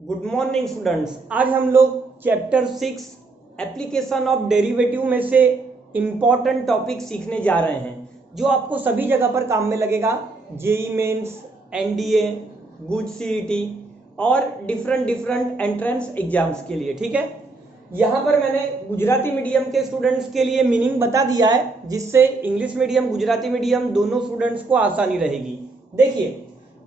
Good morning students. आज हम लोग चैप्टर 6 एप्लीकेशन ऑफ डेरिवेटिव में से इम्पॉर्टेंट टॉपिक सीखने जा रहे हैं जो आपको सभी जगह पर काम में लगेगा। JEE mains, NDA, good CET और डिफरेंट एंट्रेंस एग्जाम्स के लिए। ठीक है, यहाँ पर मैंने गुजराती मीडियम के स्टूडेंट्स के लिए मीनिंग बता दिया है, जिससे इंग्लिश मीडियम गुजराती मीडियम दोनों स्टूडेंट्स को आसानी रहेगी। देखिए,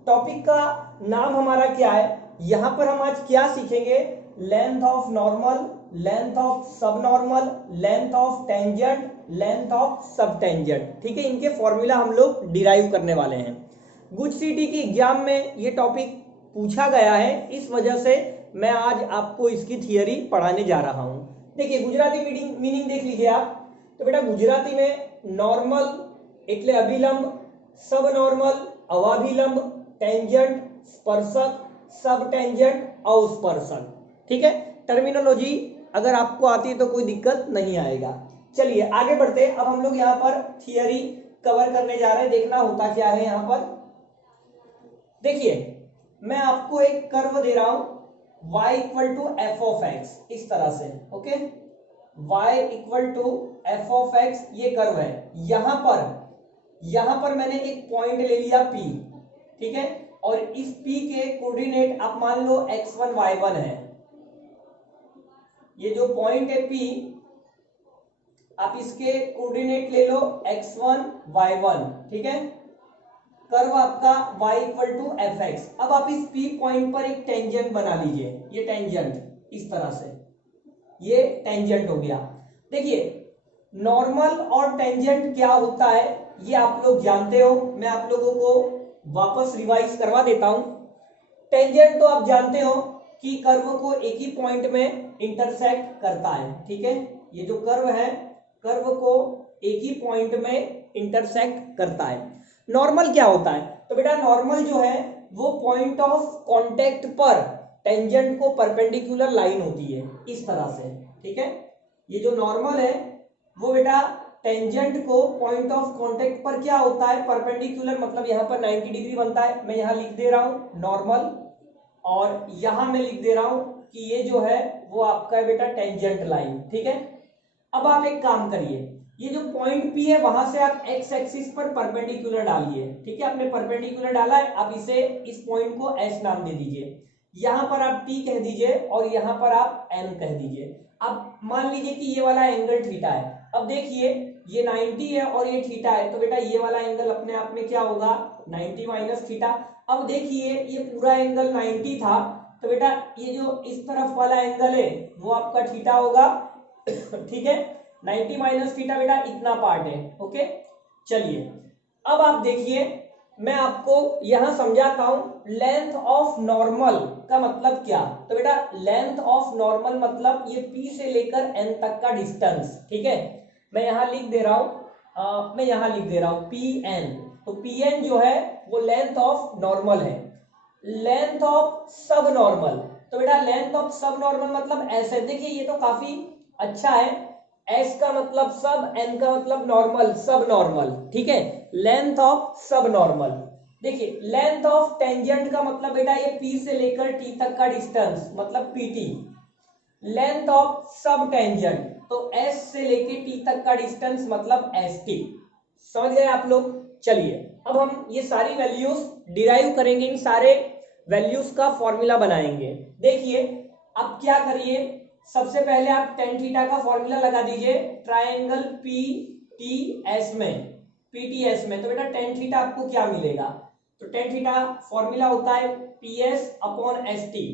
टॉपिक का नाम हमारा क्या है। यहां पर हम आज क्या सीखेंगे? Length of normal, length of sub normal, length of tangent, length of sub tangent. ठीक है, इनके फॉर्मूला हम लोग डिराइव करने वाले हैं। गुड सीटी की एग्जाम में ये टॉपिक पूछा गया है, इस वजह से मैं आज आपको इसकी थियरी पढ़ाने जा रहा हूं। देखिए, गुजराती मीनिंग देख लीजिए आप। तो बेटा, गुजराती में नॉर्मल એટલે अभिलंब, सब नॉर्मल अवाभिलंब, टेंजेंट स्पर्शक, सब टेंजेंट अवस्पर्शक। ठीक है, टर्मिनोलॉजी अगर आपको आती है तो कोई दिक्कत नहीं आएगा। चलिए आगे बढ़ते हैं। अब हम लोग यहाँ पर थियरी कवर करने जा रहे हैं। देखना होता क्या है यहाँ पर। देखिए, मैं आपको एक कर्व दे रहा हूं y equal to f of x, इस तरह से। Okay, y equal to f of x, ये कर्व है। यहां पर मैंने एक पॉइंट ले लिया P। ठीक है, और इस P के कोऑर्डिनेट आप मान लो x1 y1 है। ये जो पॉइंट है P, आप इसके कोऑर्डिनेट ले लो x1 y1। ठीक है, कर्व आपका y equal to f x. अब आप इस P पॉइंट पर एक टेंजेंट बना लीजिए। ये टेंजेंट इस तरह से, ये टेंजेंट हो गया। देखिए, नॉर्मल और टेंजेंट क्या होता है ये आप लोग जानते हो, मैं आप लोगों को वापस रिवाइज करवा देता हूं। टेंजेंट तो आप जानते हो कि कर्व को एक ही पॉइंट में इंटरसेक्ट करता है। ठीक है, ये जो कर्व है, कर्व को एक ही पॉइंट में इंटरसेक्ट करता है। नॉर्मल क्या होता है? तो बेटा, नॉर्मल जो है वो पॉइंट ऑफ कांटेक्ट पर टेंजेंट को परपेंडिकुलर लाइन होती है, इस तरह से। ठीक है, ये जो नॉर्मल है वो बेटा टेंजेंट को पॉइंट ऑफ कांटेक्ट पर क्या होता है? परपेंडिकुलर, मतलब यहाँ पर 90 डिग्री बनता है। मैं यहाँ लिख दे रहा हूं नॉर्मल, और यहां मैं लिख दे रहा हूं कि ये जो है वो आपका है बेटा टेंजेंट लाइन। ठीक है, अब आप एक काम करिए, ये जो पॉइंट P है वहां से आप एक्स एक्सिस पर परपेंडिकुलर डालिए। ठीक है, आपने परपेंडिकुलर डाला है, आप इसे, इस पॉइंट को S नाम दे दीजिए। यहां पर आप T कह दीजिए और यहां पर आप N कह दीजिए। अब मान लीजिए कि ये वाला एंगल थीटा है। अब देखिए, ये 90 है और ये थीटा है, तो बेटा ये वाला एंगल अपने आप में क्या होगा? 90 माइनस थीटा। अब देखिए, ये पूरा एंगल 90 था, तो बेटा ये जो इस तरफ वाला एंगल है वो आपका थीटा होगा। ठीक है, 90 माइनस थीटा बेटा इतना पार्ट है। ओके, चलिए अब आप देखिए, मैं आपको यहां समझाता हूं लेंथ ऑफ नॉर्मल का मतलब क्या। तो बेटा, लेंथ ऑफ नॉर्मल मतलब ये P से लेकर N तक का डिस्टेंस। ठीक है, मैं यहां लिख दे रहा हूं PN। तो PN जो है वो लेंथ ऑफ नॉर्मल है। लेंथ ऑफ सब नॉर्मल, तो बेटा लेंथ ऑफ सब नॉर्मल मतलब ऐसे। देखिए, ये तो काफी अच्छा है। S का मतलब सब, N का मतलब नॉर्मल, सब नॉर्मल। ठीक है, लेंथ ऑफ सब नॉर्मल। देखिए, लेंथ ऑफ टेंजेंट का मतलब बेटा ये P से लेकर T तक का डिस्टेंस, मतलब PT। Length of sub tangent, तो S से लेके T तक का डिस्टेंस मतलब ST। समझ गए आप लोग? चलिए अब हम ये सारी वैल्यूज डिराइव करेंगे, इन सारे वैल्यूज का फॉर्मूला बनाएंगे। देखिए, अब क्या करिए, सबसे पहले आप टेन थीटा का फॉर्मूला लगा दीजिए ट्राइंगल PTS में, PTS में। तो बेटा टेन थीटा आपको क्या मिलेगा? तो टेन थीटा फॉर्मूला होता है PS upon ST,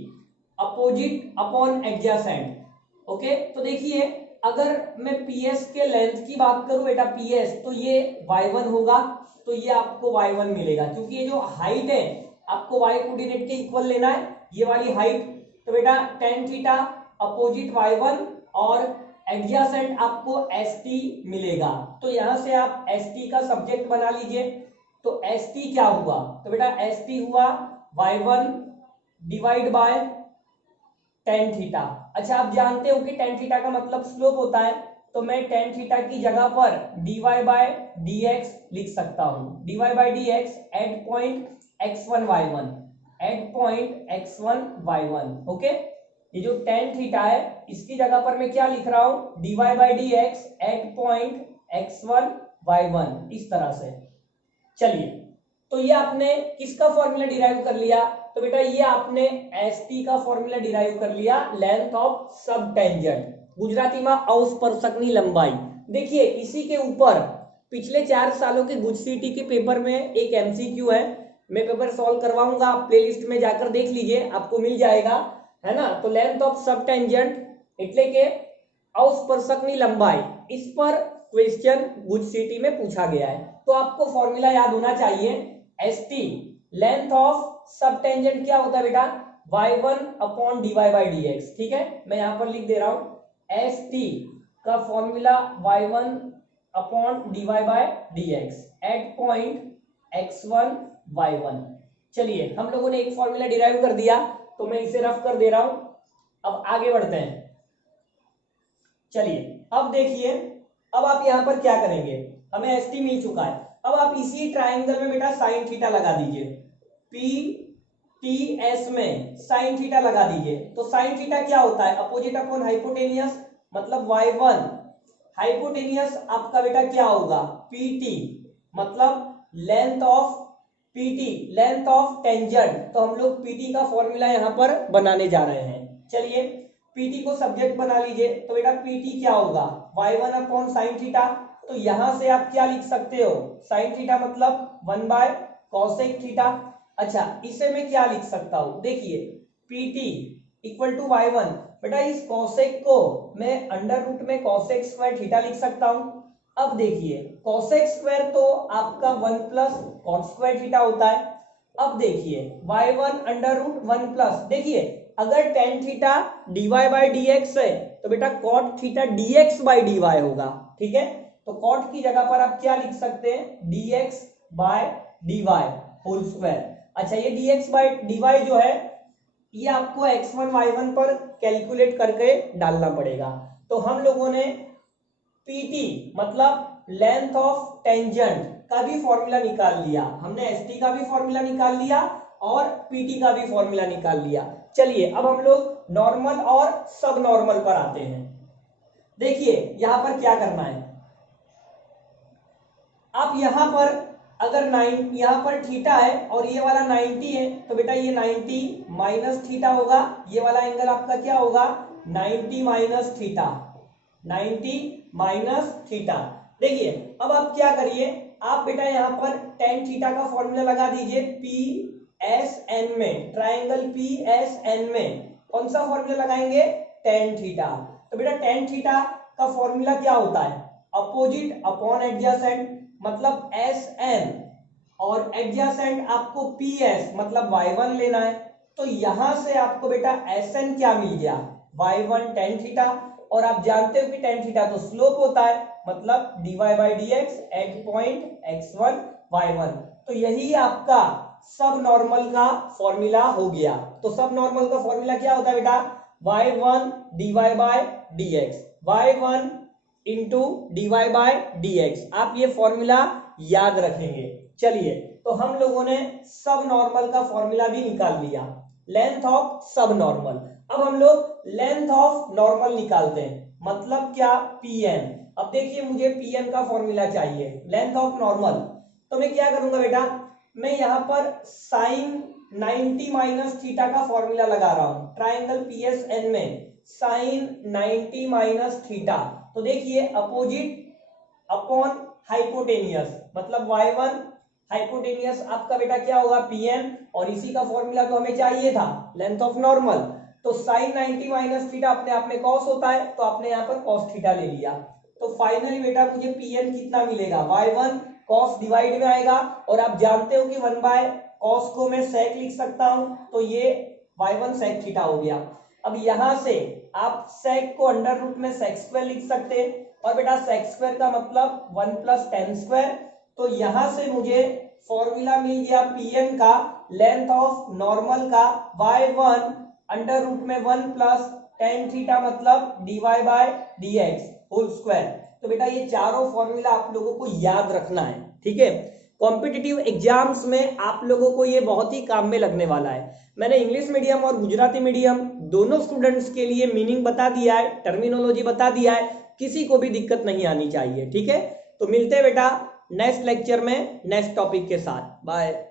opposite upon adjacent. Okay, तो देखिए, अगर मैं PS के लेंथ की बात करूं बेटा, PS, तो ये y1 होगा, तो ये आपको y1 मिलेगा, क्योंकि ये जो हाइट है आपको y कोऑर्डिनेट के इक्वल लेना है, ये वाली हाइट। तो बेटा टेन थीटा अपोजिट y1 और एडजेसेंट आपको ST मिलेगा। तो यहां से आप ST का सब्जेक्ट बना लीजिए। तो ST क्या हुआ? तो बेटा ST हुआ y1 divide by tan theta. अच्छा, आप जानते हो कि टेन थीटा का मतलब स्लोप होता है, तो मैं टेन थीटा की जगह पर dy बाय dx लिख सकता हूं। dy by dx at point x1 y1। At point x1 y1। Okay, ये जो टेन थीटा है इसकी जगह पर मैं क्या लिख रहा हूं, dy by d x at point x1 y1, इस तरह से। चलिए, तो ये आपने किसका फॉर्मूला डिराइव कर लिया, तो बेटा ये आपने st का फॉर्मूला डिराइव कर लिया, length of sub tangent, Gujarati में अस्पर्शकनी लंबाई। देखिए इसी के ऊपर पिछले 4 सालों के गुज सीटी के पेपर में एक एमसीक्यू है, मैं पेपर सॉल्व करवाऊंगा, आप प्लेलिस्ट में जाकर देख लीजिए, आपको मिल जाएगा, है ना। तो लेंथ ऑफ सब टेंजेंट એટલે કે अस्पर्शकनी लंबाई, इस पर क्वेश्चन गुज सीटी में पूछा गया है। तो आपको फॉर्मूला याद होना चाहिए, st length of sub tangent क्या होता है बेटा, y1 upon dy by dx। ठीक है, मैं यहां पर लिख दे रहा हूं st का formula y1 upon dy by dx at point x1 y1। चलिए, हम लोगों ने एक फॉर्मूला डिराइव कर दिया, तो मैं इसे रफ कर दे रहा हूं। अब आगे बढ़ते हैं। चलिए, अब देखिए, अब आप यहां पर क्या करेंगे, हमें st मिल चुका है, अब आप इसी ट्राइंगल में बेटा साइन थीटा लगा दीजिए, पी टी एस में साइन थीटा लगा दीजिए। तो साइन थीटा क्या होता है, अपोजिट अपॉन हाइपोटेनियस, मतलब y1, हाइपोटेनियस आपका बेटा क्या होगा, pt, मतलब length of pt, length of tangent. तो हम लोग pt का फॉर्मूला यहां पर बनाने जा रहे हैं। चलिए, pt को सब्जेक्ट बना लीजिए, तो बेटा pt क्या होगा, y1 अपॉन साइन थीटा। तो यहां से आप क्या लिख सकते हो, साइन थीटा मतलब 1 बाय कॉसेक थीटा। अच्छा, इसे मैं क्या लिख सकता हूं, देखिए pt इक्वल टू y1, बेटा इस कॉसेक को मैं अंडर रूट में कॉसेक स्क्वायर थीटा लिख सकता हूं। अब देखिए कॉसेक स्क्वायर तो आपका 1 प्लस कॉट स्क्वायर थीटा होता है। अब देखिए y1 अंडर रूट 1 प्लस, देखिए अगर tan theta dy by dx है तो बेटा cot theta dx by dy होगा। ठीक है, तो cot की जगह पर आप क्या लिख सकते हैं, dx by dy whole square. अच्छा, ये dx बाय dy जो है ये आपको x1 y1 पर कैलकुलेट करके डालना पड़ेगा। तो हम लोगों ने pt मतलब लेंथ ऑफ टेंजेंट का भी फॉर्मूला निकाल लिया, हमने st का भी फॉर्मूला निकाल लिया और pt का भी फॉर्मूला निकाल लिया। चलिए, अब हम लोग नॉर्मल और सब नॉर्मल पर आते हैं। देखिए यहां पर क्या करना है, आप यहां पर अगर यहां पर थीटा है और ये वाला 90 है, तो बेटा ये 90 माइनस थीटा होगा, ये वाला एंगल आपका क्या होगा, 90 माइनस थीटा, 90 माइनस थीटा। देखिए अब आप क्या करिए, आप बेटा यहां पर टेन थीटा का फॉर्मूला लगा दीजिए, पी एस एन में, ट्राइंगल पी एस एन में कौन सा फॉर्मूला लगाएंगे, टेन थीटा। तो बेटा टेन थीटा का फॉर्मूला क्या होता है, अपोजिट अपॉन एडजेसेंट, मतलब एस एन, और एडजेसेंट आपको पी एस मतलब y1 लेना है। तो यहां से आपको बेटा एस एन क्या मिल गया, y1 टेन थीटा, और आप जानते हो कि टेन थीटा तो स्लोप होता है, मतलब dy by dx at point x1 y1। तो यही आपका सब नॉर्मल का फॉर्मूला हो गया। तो सब नॉर्मल का फॉर्मूला क्या होता है बेटा, y1 dy by dx, y1 into dy by dx, आप ये फॉर्मूला याद रखेंगे। चलिए, तो हम लोगों ने सब नॉर्मल का फॉर्मूला भी निकाल लिया, लेंथ ऑफ सब नॉर्मल। अब हम लोग लेंथ ऑफ नॉर्मल निकालते हैं, मतलब क्या, pn। अब देखिए मुझे pn का फॉर्मूला चाहिए, लेंथ ऑफ नॉर्मल। तो मैं क्या करूंगा बेटा, मैं यहां पर साइन 90 माइनस थीटा का फॉर्मूला लगा रहा हूं, ट्राइंगल पीएसएन में साइन 90 माइनस थीटा। तो देखिए अपोजिट अपॉन हाइपोटेनियस, मतलब y1, हाइपोटेनियस आपका बेटा क्या होगा, pn, और इसी का फॉर्मूला तो हमें चाहिए था, लेंथ ऑफ नॉर्मल। तो साइन 90 माइनस थीटा अपने आप में कॉस होता है, तो आपने यहाँ पर कॉस थीटा ले लिया। तो फाइनली बेटा मुझे pn कितना मिलेगा, y1 कॉस डिवाइड में आएगा, और आप जानते हो कि 1 बाय कॉस को मैं सेक लिख सकता हूं, तो ये y1 सेक थीटा हो गया। अब यहां से आप सेक को अंडर रूट में सेक स्क्वायर लिख सकते हैं, और बेटा सेक स्क्वायर का मतलब 1 प्लस टेन स्क्वायर। तो यहां से मुझे फॉर्मूला मिल गया pn का, लेंथ ऑफ नॉर्मल का, y1 अंडर रूट में 1 प्लस टेन थीटा मतलब dy by dx whole square. तो बेटा ये चारों फॉर्मूला आप लोगों को याद रखना है, ठीक है। कॉम्पिटिटिव एग्जाम्स में आप लोगों को ये बहुत ही काम में लगने वाला है। मैंने इंग्लिश मीडियम और गुजराती मीडियम दोनों स्टूडेंट्स के लिए मीनिंग बता दिया है, टर्मिनोलॉजी बता दिया है, किसी को भी दिक्कत नहीं आनी चाहिए। ठीक है, तो मिलते हैं बेटा नेक्स्ट लेक्चर में नेक्स्ट टॉपिक के साथ। बाय।